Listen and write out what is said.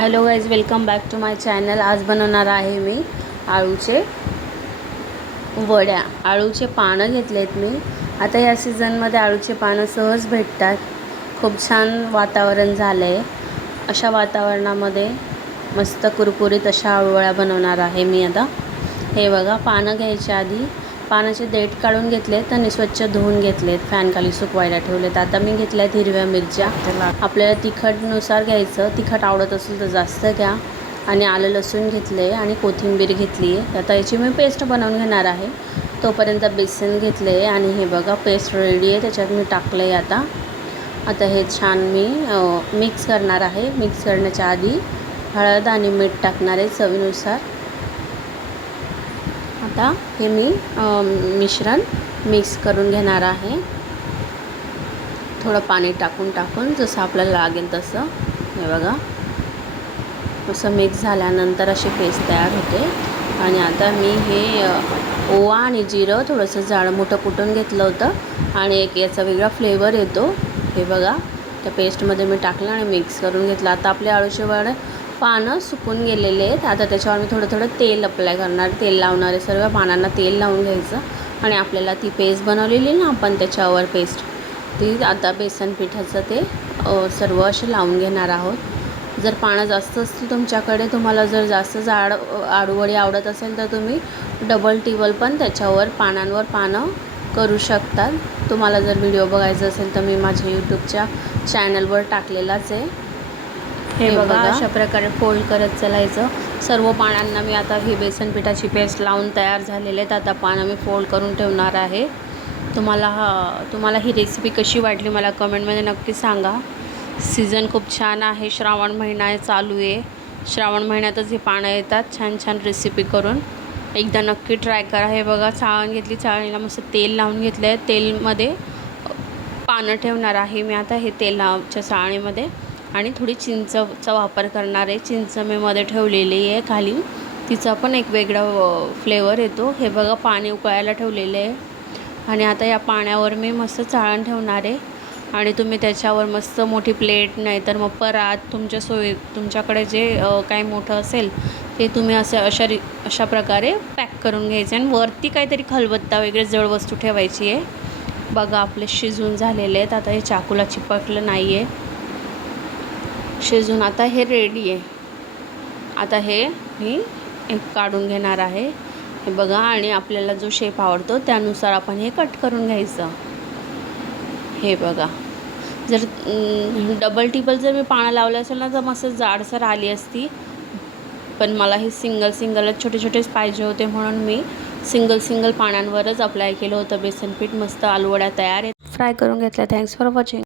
Hello guys welcome back to my channel. आज बनवणार आहे मी आळूचे वड्या. आळूचे पानं घेतले आहेत मी. आता या सीझनमध्ये आळूचे पानं सहज भेटतात. खूप छान वातावरण झालं आहे अशा वातावरणामध्ये मस्त कुरकुरीत अशा आळूवळ्या बनवणार आहे मी आता. हे बघा पानं घ्यायच्या आधी पानाचे देठ काढून घेतलेत आणि स्वच्छ धुवून घेतलेत. फॅनखाली सुकवायला ठेवलेत. आता मी घेतल्या आहेत हिरव्या मिरच्या. आपल्याला तिखटनुसार घ्यायचं. तिखट आवडत असेल तर जास्त घ्या. आणि आलं लसूण घेतले आणि कोथिंबीर घेतली. आहे आता याची मी पेस्ट बनवून घेणार आहे. तोपर्यंत बेसन घेतले आणि हे बघा पेस्ट रेडी आहे. त्याच्यात मी टाकलं आहे आता. आता हे छान मी मिक्स करणार आहे. मिक्स करण्याच्या आधी हळद आणि मीठ टाकणार आहे चवीनुसार. आता हे मी मिश्रण मिक्स करून घेणार आहे. थोडं पाणी टाकून टाकून जसं आपल्याला लागेल तसं. हे बघा. असं मिक्स झाल्यानंतर अशी पेस्ट तयार होते. आणि आता मी हे ओवा आणि जिरं थोडंसं जाडं मोठं कुटून घेतलं होतं. आणि एक याचा वेगळा फ्लेवर येतो. हे बघा. त्या पेस्टमध्ये मी टाकलं आणि मिक्स करून घेतलं. आता आपले आळूचे वडे पानं सुकून गेलेले आहेत. आता त्याच्यावर मी थोडं थोडं तेल अप्लाय करणार. तेल लावणार आहे सर्व पानांना तेल लावून घ्यायचं. आणि आपल्याला ती पेस्ट बनवलेली ना आपण त्याच्यावर पेस्ट ती आता बेसन पिठाचं ते सर्व असे लावून घेणार आहोत. जर पानं जास्त असतील तुमच्याकडे तुम्हाला जर जास्त जाड आडूवडी आवडत असेल तर तुम्ही डबल टिबल पण त्याच्यावर पानांवर पानं करू शकतात. तुम्हाला जर व्हिडिओ बघायचा असेल तर मी माझ्या यूट्यूबच्या चॅनलवर टाकलेलाच आहे. हे बघा. अशा प्रकारे फोल्ड करत चालायचं. सर्व पानांना मी आता ही बेसन पिठाची पेस्ट लावून तयार झालेले आहेत. आता पानं मी फोल्ड करून ठेवणार आहे. तुम्हाला हा तुम्हाला ही रेसिपी कशी वाटली मला कमेंटमध्ये नक्की सांगा. सीझन खूप छान आहे. श्रावण महिना आहे चालू आहे. श्रावण महिन्यातच ही पानं येतात. छान छान रेसिपी करून. एकदा नक्की ट्राय करा. हे बघा चाळण घेतली चाळणीला मस्त तेल लावून घेतलं आहे तेलमध्ये पानं ठेवणार आहे मी आता हे तेलाच्या चाळणीमध्ये. आणि थोडी चिंचचा वापर करणार आहे चिंच मी मध्ये ठेवलेली आहे खाली. तिचा पण एक वेगळा फ्लेवर येतो. हे बघा पाणी उकळायला ठेवलेले आहे. आणि आता या पाण्यावर मी मस्त चाळण ठेवणार आहे. आणि तुम्ही त्याच्यावर मस्त मोठी प्लेट नाही तर मग परात तुमच्या सोयी तुमच्याकडे जे काही मोठं असेल ते तुम्ही असं अशा री अशा प्रकारे पॅक करून घ्यायचे. आणि वरती काहीतरी खलबत्ता वगैरे जड वस्तू ठेवायची आहे. बघा आपले शिजून झालेले आहेत. आता हे चाकूला चिपकलं नाही आहे शिजून. आता हे रेडी आहे. आता हे मी एक काढून घेणार आहे. हे बघा आणि आपल्याला जो शेप आवडतो त्यानुसार आपण हे कट करून घ्यायचं. हे बघा. जर डबल टिबल जर मी पानं लावलं असेल ना तर मस्त जाडसर आली असती. पण मला हे सिंगल सिंगलच छोटे छोटेच पाहिजे होते म्हणून मी सिंगल सिंगल पानांवरच अप्लाय केलं होतं. बेसन पीठ मस्त आलूवड्या तयार आहेत फ्राय करून घेतल्या. Thanks for watching